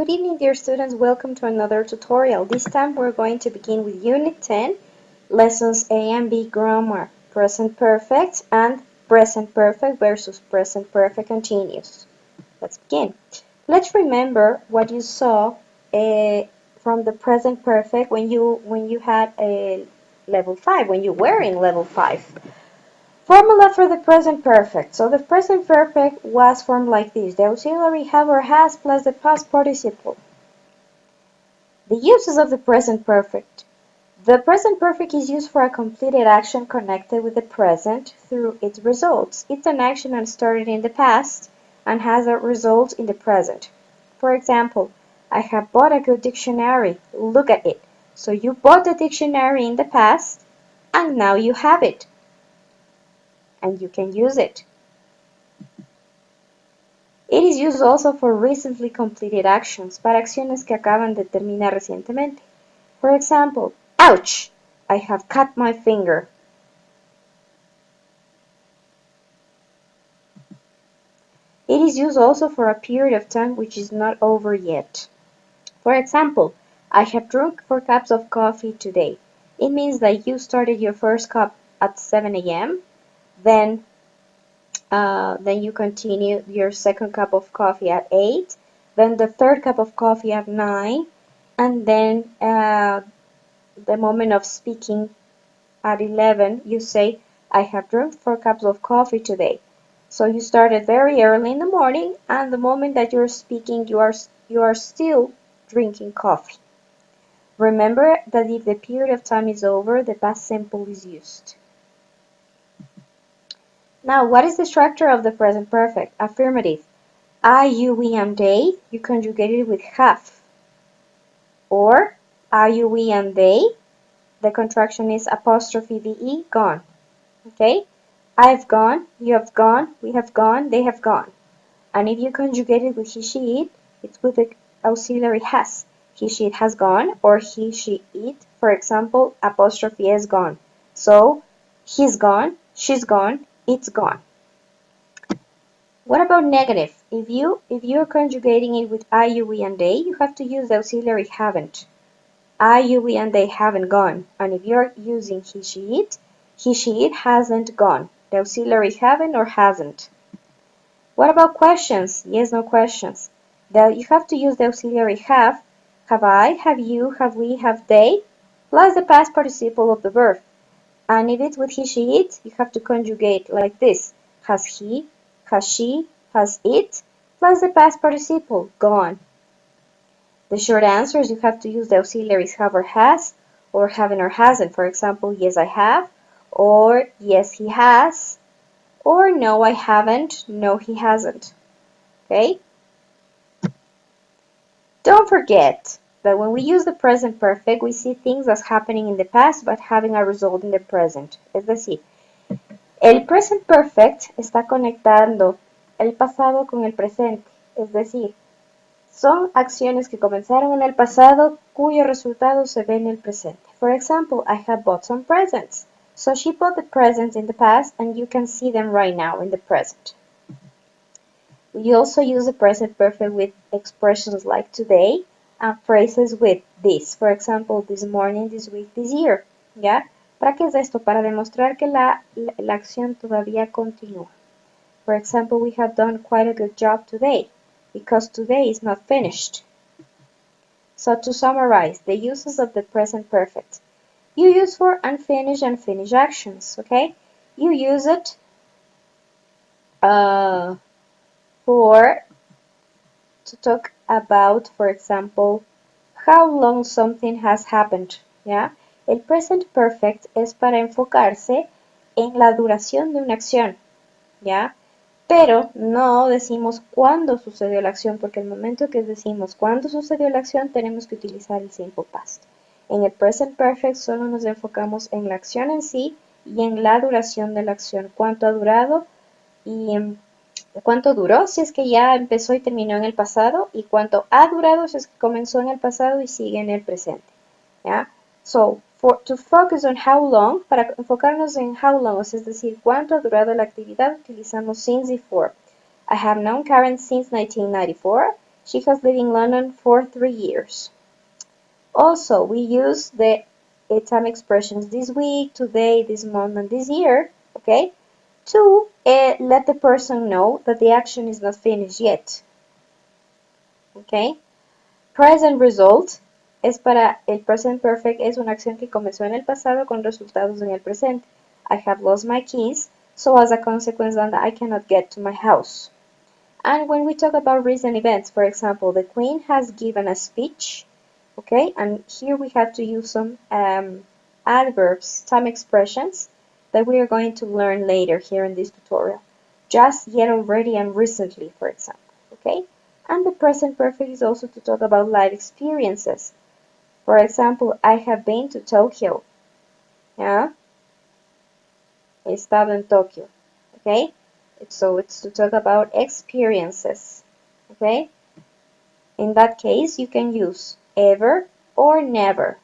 Good evening, dear students. Welcome to another tutorial. This time we're going to begin with Unit 10, Lessons A and B Grammar, Present Perfect and Present Perfect versus Present Perfect Continuous. Let's begin. Let's remember what you saw from the Present Perfect when you had a level 5, when you were in level 5. Formula for the present perfect. So the present perfect was formed like this. The auxiliary have or has plus the past participle. The uses of the present perfect. The present perfect is used for a completed action connected with the present through its results. It's an action that started in the past and has a result in the present. For example, I have bought a good dictionary. Look at it. So you bought the dictionary in the past and now you have it. And you can use it. It is used also for recently completed actions, para acciones que acaban de terminar recientemente. For example, ouch! I have cut my finger. It is used also for a period of time which is not over yet. For example, I have drunk 4 cups of coffee today. It means that you started your first cup at 7 a.m., then you continue your second cup of coffee at 8, then the third cup of coffee at 9, and then the moment of speaking at 11, you say, I have drunk 4 cups of coffee today. So you started very early in the morning, and the moment that you're speaking, you are still drinking coffee. Remember that if the period of time is over, the past simple is used. Now, what is the structure of the present perfect? Affirmative. I, you, we, and they, you conjugate it with have. Or, I, you, we, and they, the contraction is apostrophe ve, gone. Okay? I've gone, you have gone, we have gone, they have gone. And if you conjugate it with he, she, it, it's with the auxiliary has. He, she, it has gone, or he, she, it. For example, apostrophe is gone. So, he's gone, she's gone, it's gone. What about negative? If you're conjugating it with I, you, we, and they, you have to use the auxiliary haven't. I, you, we, and they haven't gone. And if you're using he, she, it hasn't gone. The auxiliary haven't or hasn't. What about questions? Yes, no questions. You have to use the auxiliary have I, have you, have we, have they, plus the past participle of the verb. And if it's with he, she, it, you have to conjugate like this. Has he, has she, has it, plus the past participle, gone. The short answer is you have to use the auxiliaries have or has, or haven't or hasn't. For example, yes, I have, or yes, he has, or no, I haven't, no, he hasn't. Okay? Don't forget that when we use the present perfect, we see things as happening in the past but having a result in the present. Es decir, el present perfect está conectando el pasado con el presente. Es decir, son acciones que comenzaron en el pasado cuyo resultado se ve en el presente. For example, I have bought some presents. So she bought the presents in the past and you can see them right now in the present. We also use the present perfect with expressions like today and phrases with this. For example, this morning, this week, this year. ¿Ya? ¿Para qué es esto? Para demostrar que la acción todavía continúa. For example, we have done quite a good job today, because today is not finished. So to summarize, the uses of the present perfect. You use for unfinished and finished actions, okay? You use it to talk about, for example, how long something has happened, ¿ya? El present perfect es para enfocarse en la duración de una acción, ¿ya? Pero no decimos cuándo sucedió la acción, porque el momento que decimos cuándo sucedió la acción tenemos que utilizar el simple past. En el present perfect solo nos enfocamos en la acción en sí y en la duración de la acción, cuánto ha durado y cuánto duró si es que ya empezó y terminó en el pasado, y cuánto ha durado si es que comenzó en el pasado y sigue en el presente. ¿Ya? So, to focus on how long, para enfocarnos en how long, es decir, cuánto ha durado la actividad, utilizamos since y for. I have known Karen since 1994. She has lived in London for 3 years. Also, we use the time expressions this week, today, this month, and this year, okay, to let the person know that the action is not finished yet. Okay. Present result es para el present perfect, es una acción que comenzó en el pasado con resultados en el presente. I have lost my keys, so as a consequence that I cannot get to my house. And when we talk about recent events, for example, the Queen has given a speech, okay, and here we have to use some adverbs, time expressions that we are going to learn later here in this tutorial. Just, yet, already, and recently, for example, okay? And the present perfect is also to talk about life experiences. For example, I have been to Tokyo. Yeah? He estado en Tokyo. Okay? So it's to talk about experiences. Okay? In that case, you can use ever or never.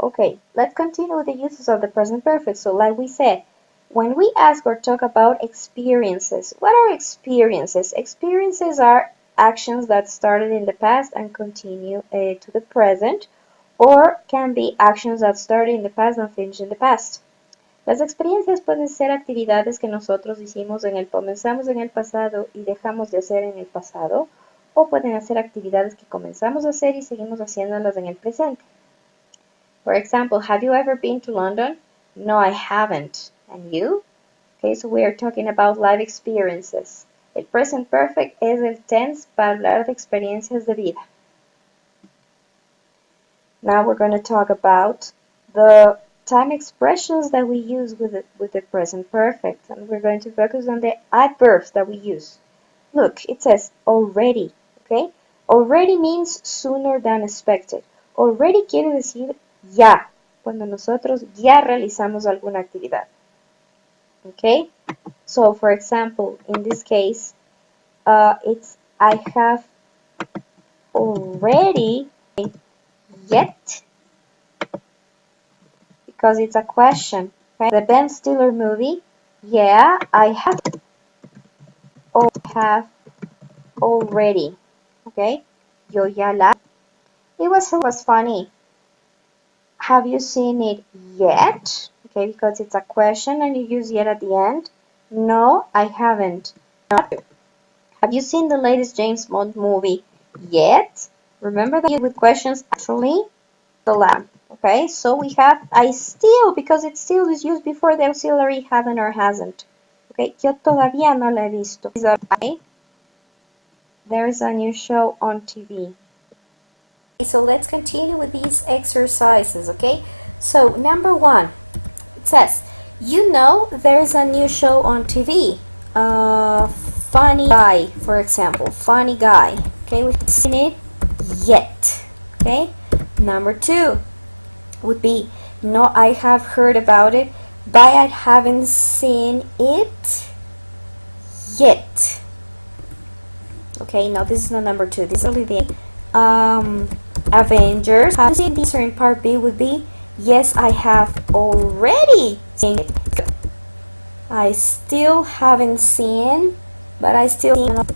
Okay, let's continue with the uses of the present perfect. So like we said, when we ask or talk about experiences, what are experiences? Experiences are actions that started in the past and continue to the present, or can be actions that started in the past and finish in the past. Las experiencias pueden ser actividades que nosotros comenzamos en el pasado y dejamos de hacer en el pasado, o pueden ser actividades que comenzamos a hacer y seguimos haciéndolas en el presente. For example, have you ever been to London? No, I haven't. And you? Okay, so we are talking about life experiences. El present perfect es el tense para hablar de experiencias de vida. Now we're going to talk about the time expressions that we use with the present perfect. And we're going to focus on the adverbs that we use. Look, it says already, okay? Already means sooner than expected. Already quiere decir ya, cuando nosotros ya realizamos alguna actividad. Okay? So, for example, in this case, it's I have already yet, because it's a question. Okay? The Ben Stiller movie, yeah, I have already. Okay? Yo ya la. It was funny. Have you seen it yet? Okay, because it's a question and you use yet at the end. No, I haven't. Have you seen the latest James Bond movie yet? Remember that with questions actually the lamp. Okay, so we have I still, because it still is used before the auxiliary haven't or hasn't. Okay, yo todavía no la he visto. Okay, there is a new show on TV. So let's continue with these exercises, okay? So number 1, it says, you know there's a new show on TV. Funny Guy, for example, Funny Guy. Okay, we haven't seen it yet. Okay, number 2 would be, no, I have heard about it, but I haven't seen it yet. Okay, no, this is not number 2. This is only the Avengers. Have you seen this? Or in part B would be, yes, I have already seen it. I still haven't seen, but I still.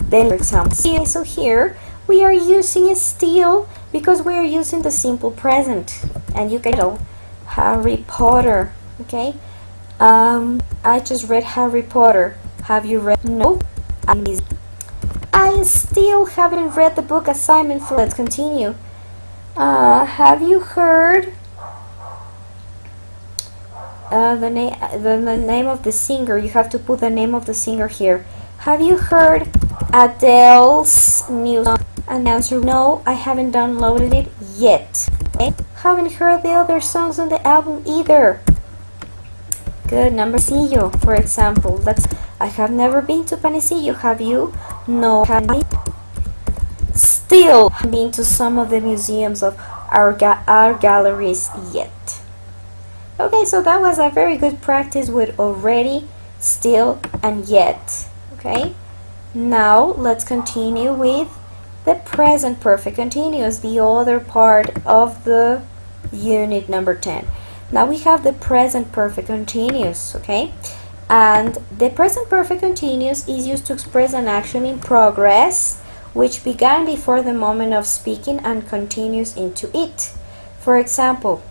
Then, for example, so here we are using still because we are using the simple present, and you can know Harry Potter. Okay, I just read Harry Potter. Have you read? No, I still haven't read the book assignment for. Let's continue. Have you heard the name of the singer? You have to put the name of the singer here. Have you heard Adele's new song? And the answer, no, I haven't downloaded it yet. Okay? Haven't heard the other songs on the album either. Good. Number Panecillo, for example. I have never been to Panecillo. Have you? No, haven't. Still been to some of the museums of our galleries yet. Okay, so that was a very good practice with already, still, and yet. Okay, now let's continue with the present perfect continuous, the other part of the unit number 10. Now we have the present perfect continuous, okay? And the present perfect continuous is used to express an action in progress which began before the moment of speaking and continues into it. For example,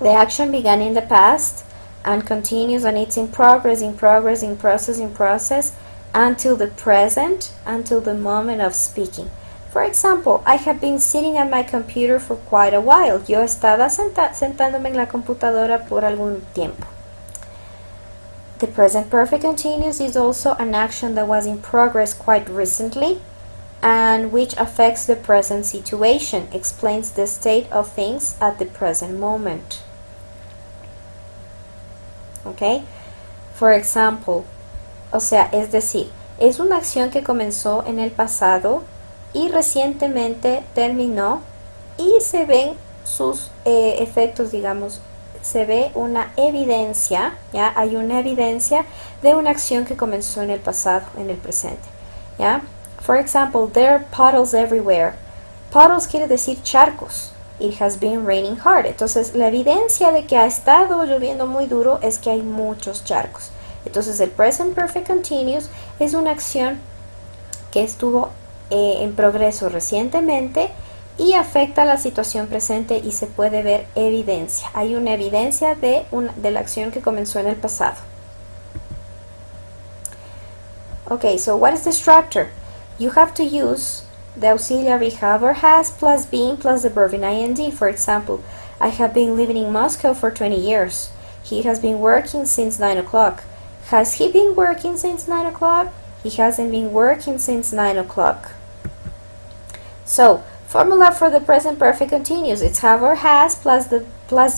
the action began in the past and continues, and it's in progress, in progress, in process until the present, until the moment of speaking. For example, I have been sitting at my computer for quite a while. Yo estaba sentándome en la computadora por algún tiempo. The present perfect continuous is also an action that was in progress quite recently and which affects the present situation, explains the state of things at the present moment. Okay? For example, o sea, es decir, es una acción que comenzó en el pasado y recientemente terminó y se ven sus efectos, digamos, se ve una evidencia, ¿ya? Hay una evidencia de una acción que comenzó en el pasado, en el presente, ¿ya? For example, there are puddles everywhere. Puddles quiere decir charcos. It has been raining hard. Entonces, la evidencia de que ha estado lloviendo muy duro es que hay muchos charcos. Entonces, el present perfect continuous es una acción que estuvo en progreso recientemente y afecta la situación presente y se puede ver evidencia. Hay una evidencia de la acción que comenzó en el pasado. Okay, so what is the structure? You have to use the auxiliary have or has plus been plus the verb in ing. For example, I have been living in Moscow for 20 years. He has been working since 9 o'clock. Has he been working since 9 o'clock? He hasn't been working since 9 o'clock. So, formula for the present perfect continuous. It's have or has plus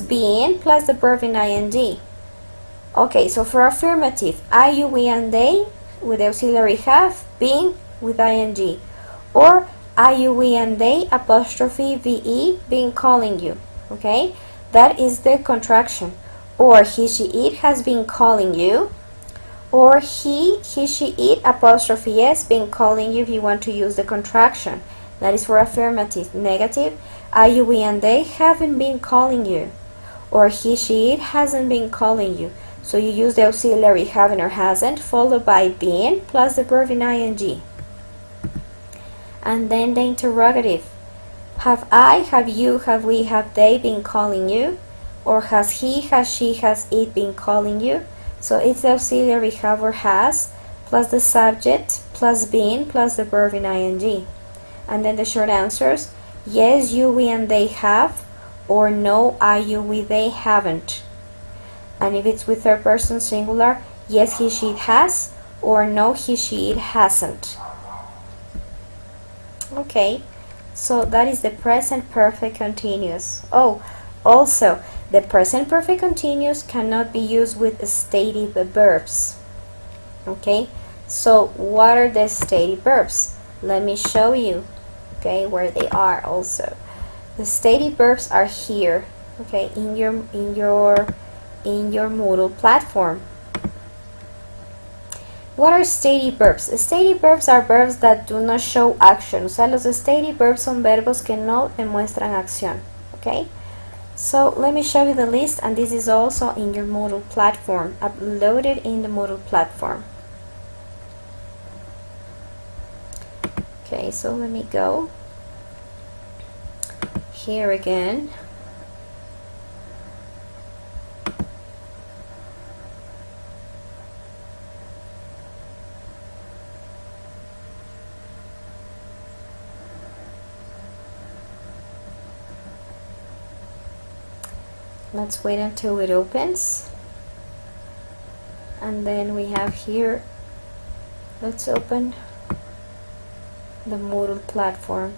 been plus the verb in ing. Okay, so for affirmative, I, you, we, and they with the auxiliary have, been with ing. Or I, you, we, and they apostrophe ve, been calling you. Okay, that is the contraction. Or he, she, it has been calling you. Or he, she, it apostrophe s been calling you if you want to use the contraction. That is for affirmative. Negative, I, you, we, and they haven't been calling you. Or he, she, it hasn't been calling you. So you use the auxiliary haven't or hasn't followed by been plus the verb in ing. And then the interrogative. Have I, have you, have we, have they been calling you? Or has he, has she, has it been calling you? So it's the auxiliary have or has plus the subject plus been plus the verb in ing. And then the short answers, yes, you, we, and they have, or no, I, you, we, they haven't. And if it's with third person singular, yes, he, she, it has, or no, he, she, it hasn't. Okay, so that is the present perfect continuous. Oh, also, the present perfect continuous cannot be used with stative verbs. Okay, so what are the stative verbs? Let me show you, okay, where they are also. The stative verbs are here, okay, in your Moodle platform. What are stative verbs? Stative verbs are verbs that do not show action. O sea, los stative verbs son verbos que no demuestran acción. Okay? So let me show you the list, and this is also in your Moodle platform, uploaded in the Moodle platform. Okay, so let me go here again. Let's wait until it opens, and then we have here, let's open the Moodle platform.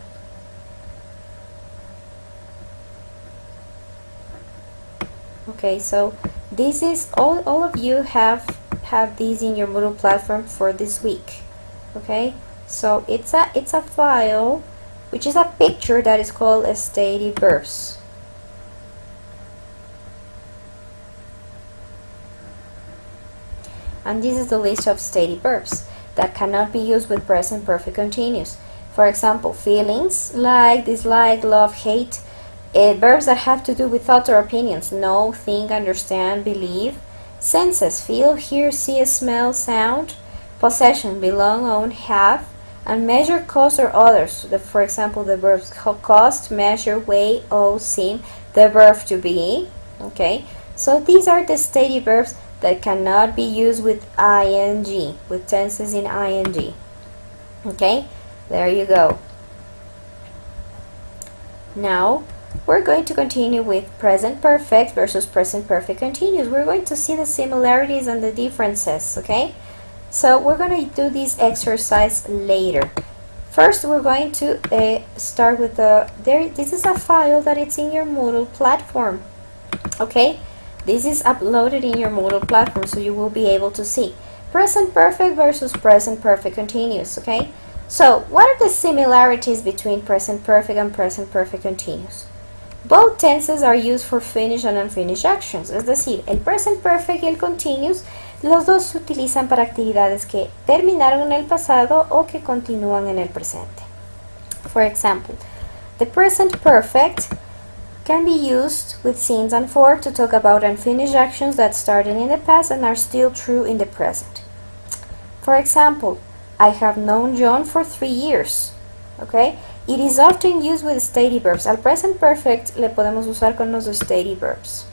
Okay, so this is all of you have these in your Moodle platform for this week. Okay, so it's a file which is a picture that is called stative verbs. And this is the list of stative verbs that cannot be used with present perfect continuous. For example, feelings, like, dislike, love, hate. Verbs that have to do with thoughts or opinions: know, think, understand, believe. Senses: feel, hear, see, smell, sound. Possession: belong, own, have. And measure, cost, or others. For example, the verbs cost, measure, weigh, owe, seem, the verb to be. Okay, so these are the steady verbs that cannot be used with ing, with tenses in ing. Okay, there you go. Now we're going to continue with present perfect versus present perfect continuous. We're going to see the similarities and the differences, okay? So we're going to do this exercise later. First, we're going to start with this is a file that it's in your Moodle platform, okay? This is uploaded in your Moodle platform, so you will be able to see present perfect versus present perfect continuous, okay? So, what are the similarities between present perfect and present perfect continuous? Both tenses are used for finished and unfinished actions, es decir, el present perfect y el continuous, los dos se utilizan para actividades que terminaron en el pasado o que continúan en el presente. For example, the present perfect can be used with since and for to talk about unfinished actions that started in the past and are still true in the present. For example, I have known John for 3 years. Okay? It is often used with steady verbs. Al present perfect le podemos usar con los steady verbs.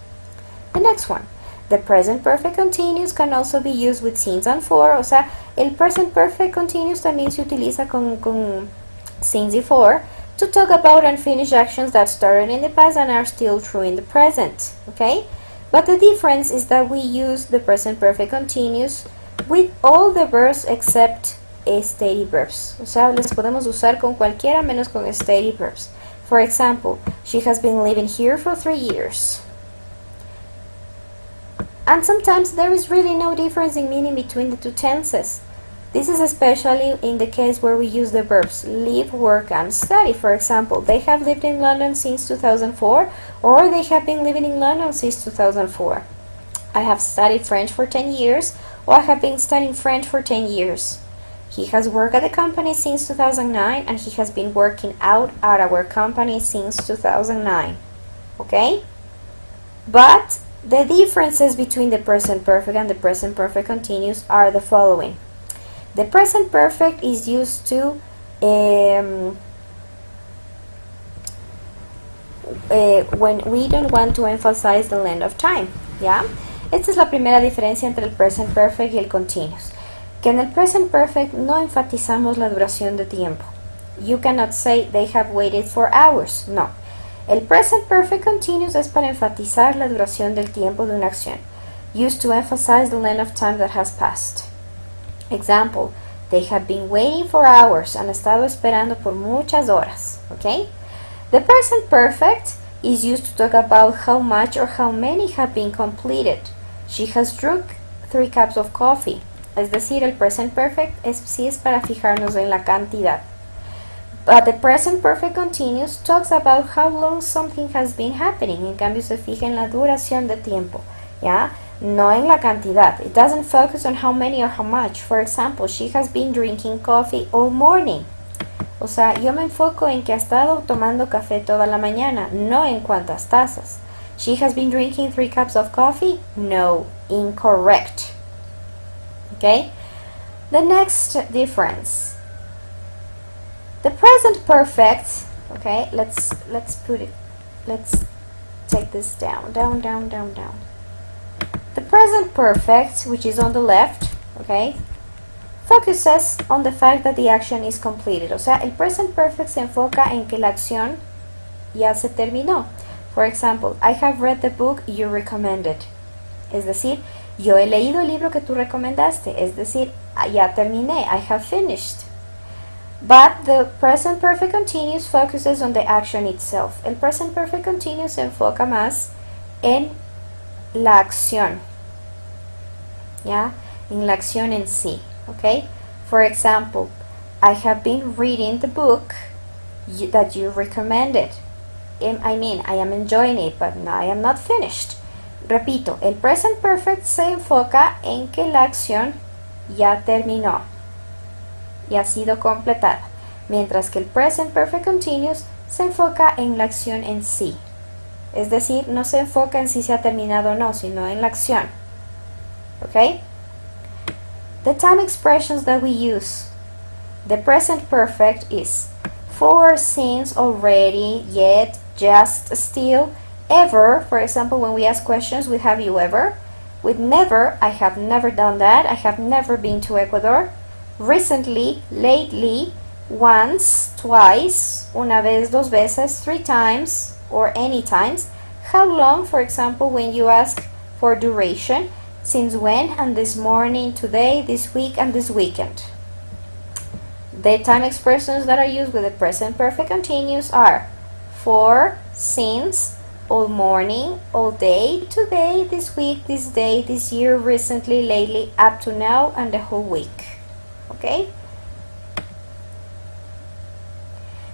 The next one. The present perfect continuous can also be used with since and for. O sea, el present perfect continuous también se utiliza con since y for to talk about unfinished actions that started in the past and are still true in the present. Okay? But the difference is that we use the present perfect continuous with all the verbs except steady verbs. O sea, les podemos usar con cualquiera menos con steady verbs. For example, she has been living here for 3 years. And sometimes there is really no difference in meaning between the two tenses. This is especially in the case where we use the verbs live, work, and study. For example, they have lived in London since 2004, or they have been living in London since 2004. I have studied French for 10 years, or I have been studying French for 10 years. He has worked at the company since 2009 and he has been working out at our company since 2009. Okay? But the differences between the present perfect and the present perfect continuous are the following. The present perfect is used to when we don't want to emphasize the length of time. ¿Ya? Esta es la primera diferencia entre el present perfect y el continuous. Que en el present perfect no enfatizamos la duración de tiempo. You cannot say they have waited for hours. No. El present perfect continuous es para enfatizar la duración del tiempo de una acción. Used to emphasize the length of time that has passed. Example, they have been waiting for hours. Han estado esperando por muchas horas. Okay? The present perfect is used to talk about how much or how many have been completed. She has drunk 3 cups of coffee. Es decir, el present perfect sí es para fijarnos en la cantidad. But the present perfect continuous talks about how long something has been happening. En cambio, se fija en la duración de tiempo, ¿ya? No en la cantidad. It doesn't focus on how many or how much. For example, she has been drinking coffee all morning. O sea, yo me enfoco en que ha estado tomando café toda la mañana, no en cuántas tazas. She has been drinking 3 cups of coffee? No, incorrect. Okay? The next difference. The present perfect, okay, let's take this down. The present perfect, which is on the left, okay, focuses on the fact that the action is completed. O sea, el present perfect se enfoca en que la acción ya se terminó. For example, I have read the book you recommended. Es decir, yo he leído el libro que tú recomendaste. Es decir, ya terminé. I have finished. But the present perfect continuous focuses on the action itself. El present perfect continuous se enfoca más en la acción. ¿Ya? En la acción en sí. Okay? For example, I have been reading the book that you recommended. I am enjoying it, but I am not finished. Repito, el present perfect se enfoca en que la acción ya terminó y ha sido completada, mientras que el present perfect continuous se enfoca en la acción en sí. Es decir, no se enfoca en si se ha terminado o no, sino en la acción. Okay? The time expressions that we use. The present perfect is for, since, already, yet, just, still, ever. For example, when we ask questions, we have you ever. With never, I have never done that. I have never been to Ecuador. Recently, lately, once, twice, una vez, dos veces, 3 times, or any times. How long, for example, when you ask for duration, since when, and this morning, today, this week, and this weekend. The time expressions that are used with the present perfect continuous are for, since, all morning, all day, today, this week, this day, this year, recently, lately, up to now, and the whole week. Okay?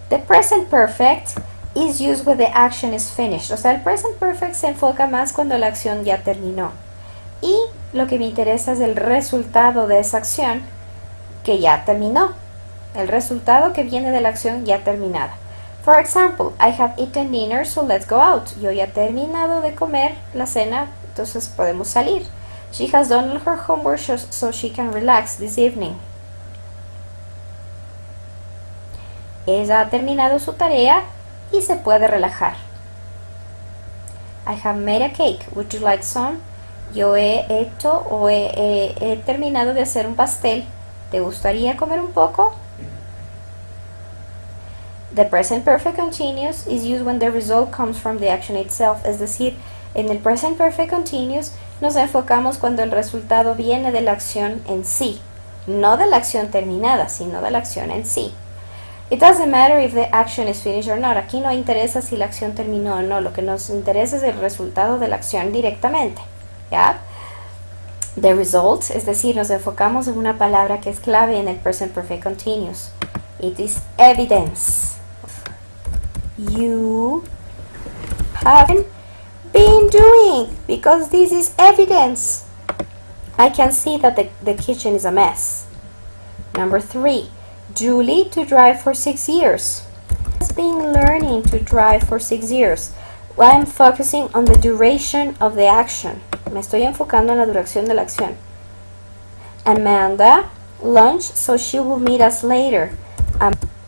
The present perfect is used when the action is finished. O sea, el present perfect se enfoca más cuando la acción ya terminó. Y lo que me interesa es el resultado de esa acción que ya terminó. El resultado que viene de la acción ya terminada. For example, I have eaten dinner, so let's go out. Yo ya he terminado de comer la cena, entonces podemos salir. She has done all her homework so she can relax this evening. Ella ha terminado su tarea y se puede relajar. I have made a cake. Would you like some? Yo he hecho o he terminado de hacer un pastel. ¿Te gustaría comer un poco? The present perfect continuous is used when the result comes from the action itself. Es decir, en el present perfect continuous nos enfocamos cuando el resultado viene de la acción en sí. No de la acción terminada, sino de la acción en sí. It doesn't matter if the action is finished or not. Aquí no interesa si la acción terminó o no. Lo que nos interesa es el resultado de la acción directamente. ¿Ya? The result, es decir, nos enfocamos en una palabra que es clave en el present perfect continuous. It is evidence. You haven't been doing, because this is evidence. I can see that the kitchen is a mess. Number 3. Julie to drive for 6 years. Has been learning to drive for 6 years. I'm focusing on the duration of the action. Me estoy enfocando en la duración de la acción. Amanda lunch, so she will meet us later.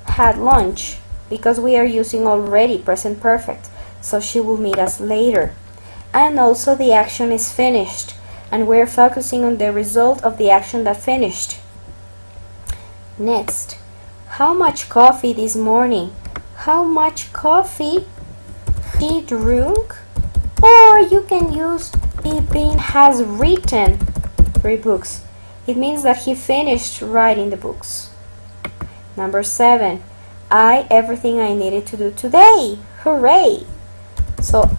Had lunch, because we are using already present perfect, so she will meet us later. And also the action is finished, and we're focusing on the result of the action that finished. Next, how much coffee this morning? How much coffee he drank? Or you can use he has written 3 books. It means that he finished writing the books. Number 7, everything I needed to do today. Hooray! So,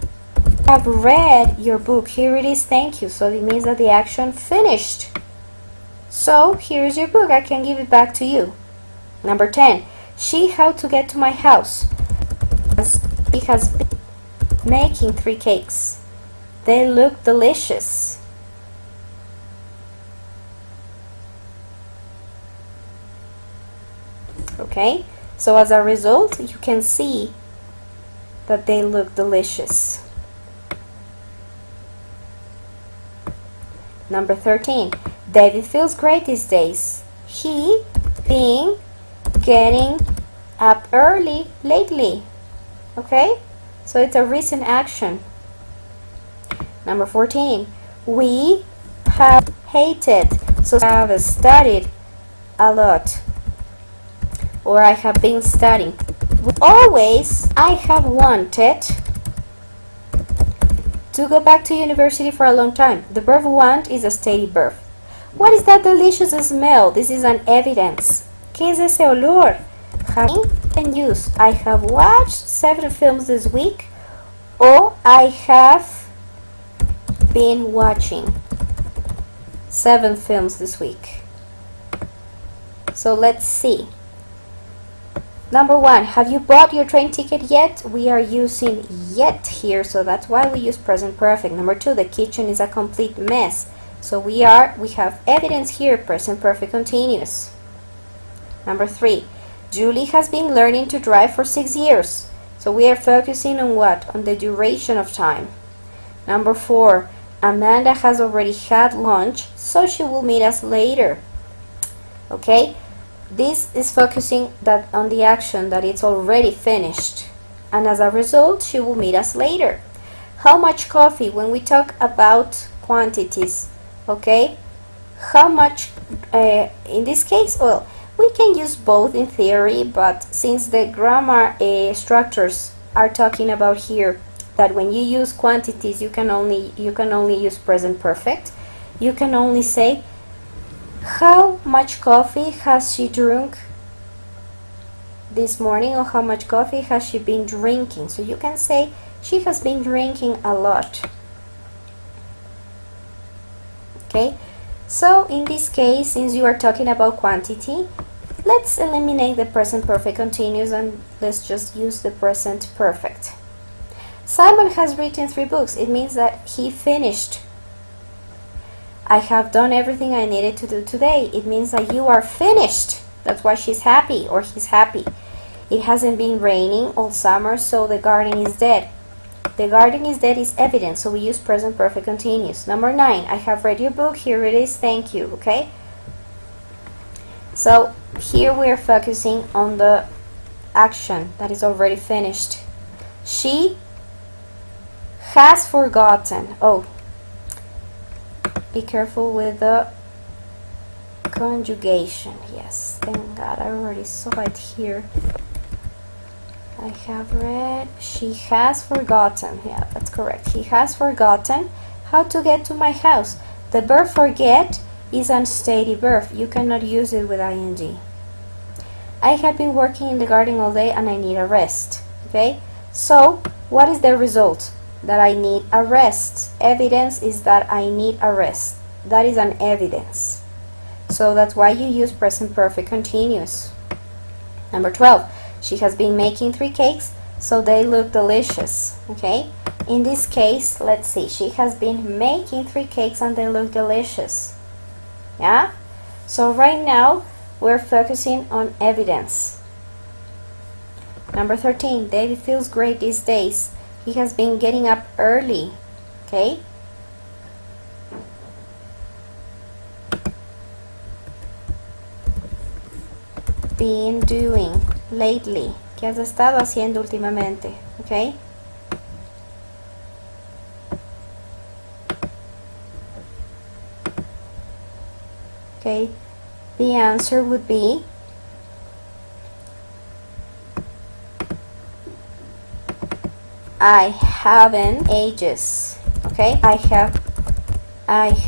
I've read your book. Here it is, thank you. So it means that the action finished. So, here's your book. I can give it back to you. Number 10, she how to get to my house. She has been making 3 cakes. They look delicious. Okay, so as a result, you can see that they look delicious. Number 13, David feels great these days. He been getting up early lately. Okay, so it's a recent action. Number 14, we have hated, so I have studied a lot. Or I have been studying. Always, I have wanted to go back to university for a long time. The verb want is a steady verb. What is that delicious smell? This is an evidence. ¿Qué es ese olor? Having and use. I have watched 7 films this week. Or I have been watching 7 films this week. So let's see. Number 1, have you bought your train ticket yet? We are using yet here, so that's why we use present perfect. Number 2, the kitchen is a complete mess. So we have evidence here, present perfect continuous. Number 3, Julie has been learning to drive for 6 years. So we are focusing on what? On the duration of time. Number 4, Amanda has already had lunch, so she will meet us later. Okay? This is focusing that on the action that it's already finished. And as a result, she will meet us later. How much coffee? When we talk about quantities, okay? How much, in this case, well, we can use both in theory, but since the grammar structures are talking about here that when you use quantities, you can only use present perfect. You can only say, how much coffee has she drunk this morning, or how much coffee has she been drinking? So you can say she has been drinking a lot. Okay, so in this case, since you are talking about quantity, let's eliminate the present perfect continuous and let's just use the present perfect. Simon has written 3 books. It means that he finished. I have done everything I needed to do today. It means that you are finished. That's why she's happy or he's happy. It hasn't been raining all summer, so the garden is dead. The garden is dead is evidence, so we use present perfect continuous. Number 9, I have read your book. Here it is. Thank you. Okay? So here we are focusing on the action that is already finished. She has forgotten. Oh, be careful with the conjugation. Yes, thank God, I already saw it here. I have read, she has forgotten. Yeah, that's correct. He has forgotten how to get to my house. The verb forget is an unsteady verb. You cannot use it with ing. I have been working in the garden all day and I need a rest. Okay, so what is the result? That I need a rest. Evidence is that I need a rest. That is an evidence. So that's why you use present perfect continuous. Number 12. She has been making 3 cakes, so they look delicious. Okay? In this case, let's see. She has been making 3 cakes and they look delicious. Yeah? So right now, we're focusing on evidence. Number 13. David feels great these days. He has been getting up early. Okay? Been doing lately. ¿Qué has estado haciendo últimamente? Okay? Okay. The answer would be I haven't ages. Okay? I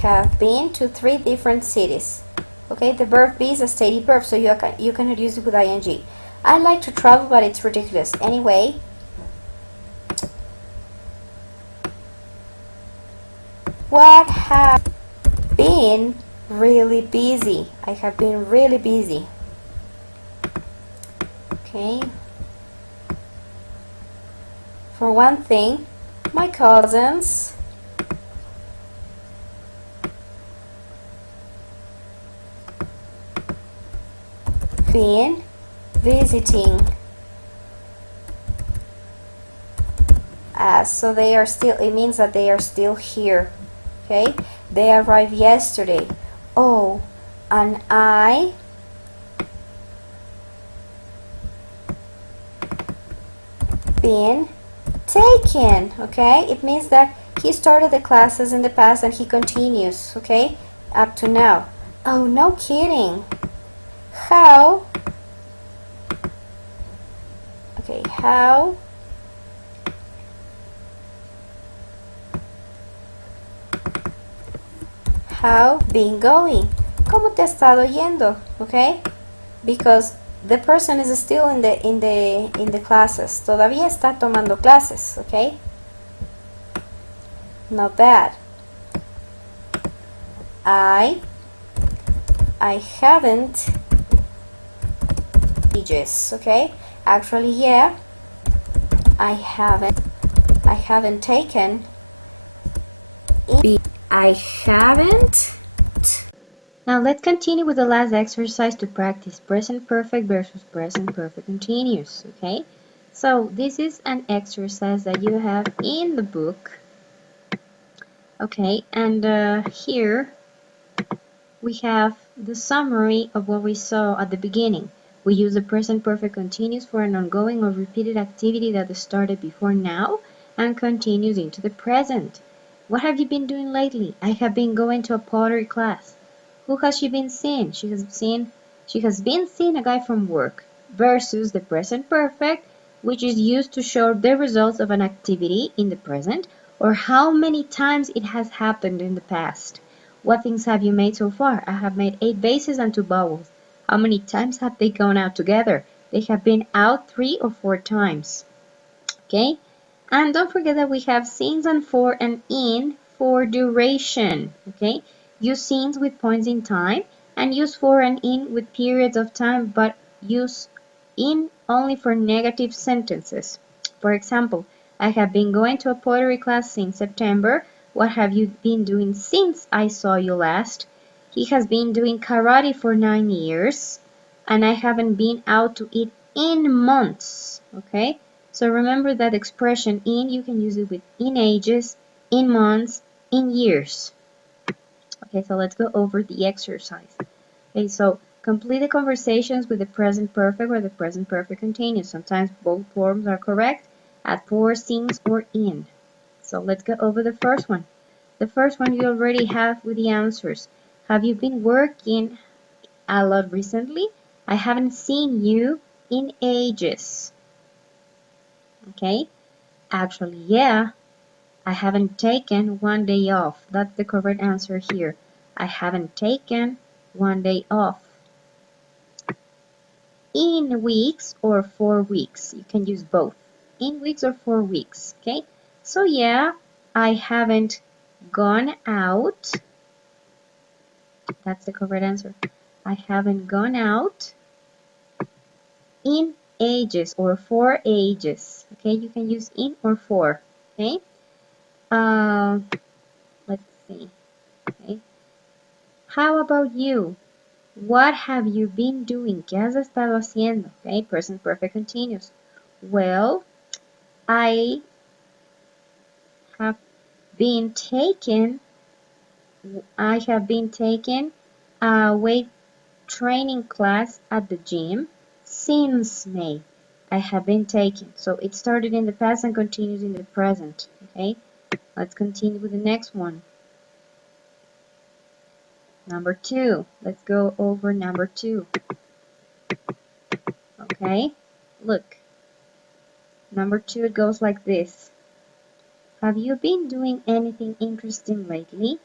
have been to 3 different cities. Okay, the verb be is a steady verb, so you cannot use it with ing. I like to travel, but it's ridiculous. Anyway, what have been really busy? I have been really busy. Okay. For one thing, my cousins been visiting us, so they are still, it means that they are still here. Okay, they arrived yesterday. Oh, and I been taken. Okay, it means that he started the classes in the past and he continues, okay, up to now. Oh, no kidding. How been going? ¿Cómo te ha estado yendo? Okay, because the person is still in the classes. Todavía está tomando clases. Okay, not bad. I haven't ages. Okay, actually, yeah, I haven't taken. I haven't. Now let's continue with the last exercise to practice present perfect versus present perfect continuous. Okay, so this is an exercise that you have in the book. Okay, and here we have the summary of what we saw at the beginning. We use the present perfect continuous for an ongoing or repeated activity that started before now and continues into the present. What have you been doing lately? I have been going to a pottery class. Who has she been seeing? She has been seeing a guy from work versus the present perfect, which is used to show the results of an activity in the present or how many times it has happened in the past. What things have you made so far? I have made 8 vases and 2 bowls. How many times have they gone out together? They have been out 3 or 4 times. Okay? And don't forget that we have since and for and in for duration. Okay? Use since with points in time and use for and in with periods of time, but use in only for negative sentences. For example, I have been going to a pottery class since September. What have you been doing since I saw you last? He has been doing karate for 9 years, and I haven't been out to eat in months. Okay? So remember that expression in, you can use it with in ages, in months, in years. Okay, so let's go over the exercise. Okay, so complete the conversations with the present perfect or the present perfect continuous. Sometimes both forms are correct. Add for, since, or in. So let's go over the first one. The first one you already have with the answers. Have you been working a lot recently? I haven't seen you in ages. Okay, actually, yeah, I haven't taken one day off. That's the correct answer here. I haven't taken one day off. In weeks or 4 weeks. You can use both. In weeks or 4 weeks. Okay? So yeah, I haven't gone out. That's the correct answer. I haven't gone out in ages or for ages. Okay? You can use in or for. Okay? Let's see. Okay? How about you? What have you been doing? ¿Qué has estado haciendo? Okay, present perfect continuous. Well, I have been taking a weight training class at the gym since May. I have been taking. So it started in the past and continues in the present. Okay, let's continue with the next one. Number 2. Let's go over number 2. Okay, look. Number 2, it goes like this. Have you been doing anything interesting lately?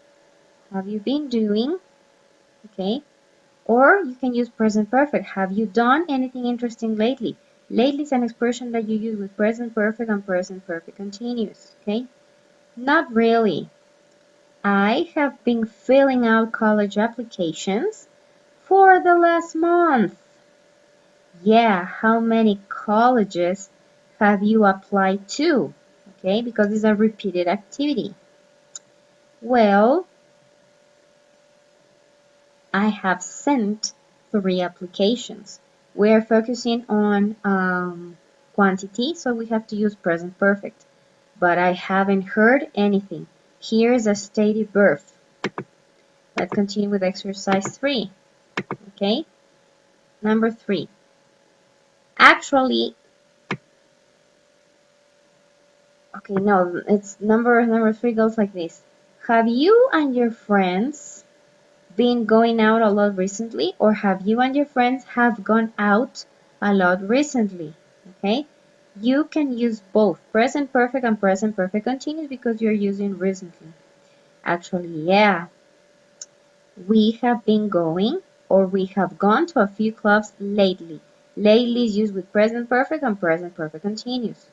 Have you been doing? Okay. Or you can use present perfect. Have you done anything interesting lately? Lately is an expression that you use with present perfect and present perfect continuous. Okay. Not really. I have been filling out college applications for the last month. Yeah, how many colleges have you applied to? Okay, because it's a repeated activity. Well, I have sent 3 applications. We are focusing on quantity, so we have to use present perfect. But I haven't heard anything. Here is a stated verb. Let's continue with exercise 3. Okay, number 3. Actually, okay, no, it's number 3 goes like this. Have you and your friends been going out a lot recently, or have you and your friends have gone out a lot recently? Okay, you can use both present perfect and present perfect continuous because you're using recently. Actually, yeah, we have been going or we have gone to a few clubs lately. Lately is used with present perfect and present perfect continuous.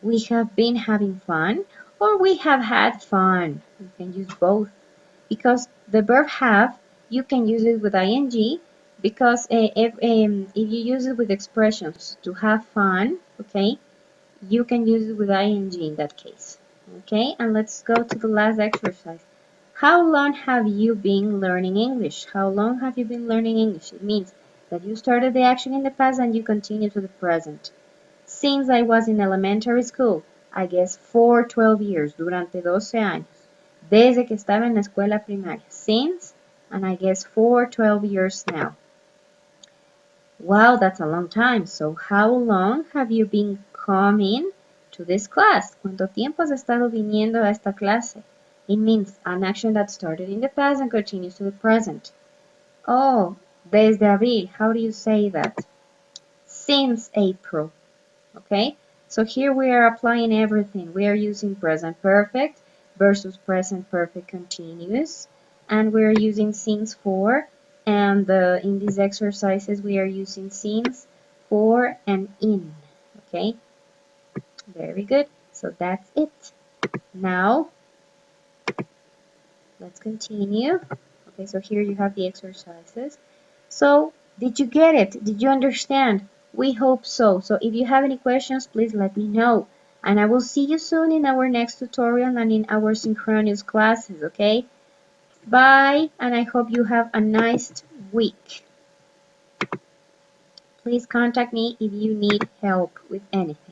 We have been having fun or we have had fun. You can use both. Because the verb have, you can use it with ing because if you use it with expressions to have fun, okay, you can use it with ing in that case. Okay, and let's go to the last exercise. How long have you been learning English? How long have you been learning English? It means that you started the action in the past and you continue to the present. Since I was in elementary school, I guess for 12 years, durante 12 años. Desde que estaba en la escuela primaria. Since, and I guess for 12 years now. Wow, that's a long time. So how long have you been coming to this class? ¿Cuánto tiempo has estado viniendo a esta clase? It means an action that started in the past and continues to the present. Oh, desde abril. How do you say that? Since April. Okay? So here we are applying everything. We are using present perfect versus present perfect continuous. And we're using since for. And in these exercises, we are using since, for, and in. Okay? Very good. So that's it. Now, let's continue. Okay, so here you have the exercises. So, did you get it? Did you understand? We hope so. So if you have any questions, please let me know. And I will see you soon in our next tutorial and in our synchronous classes, okay? Bye, and I hope you have a nice week. Please contact me if you need help with anything.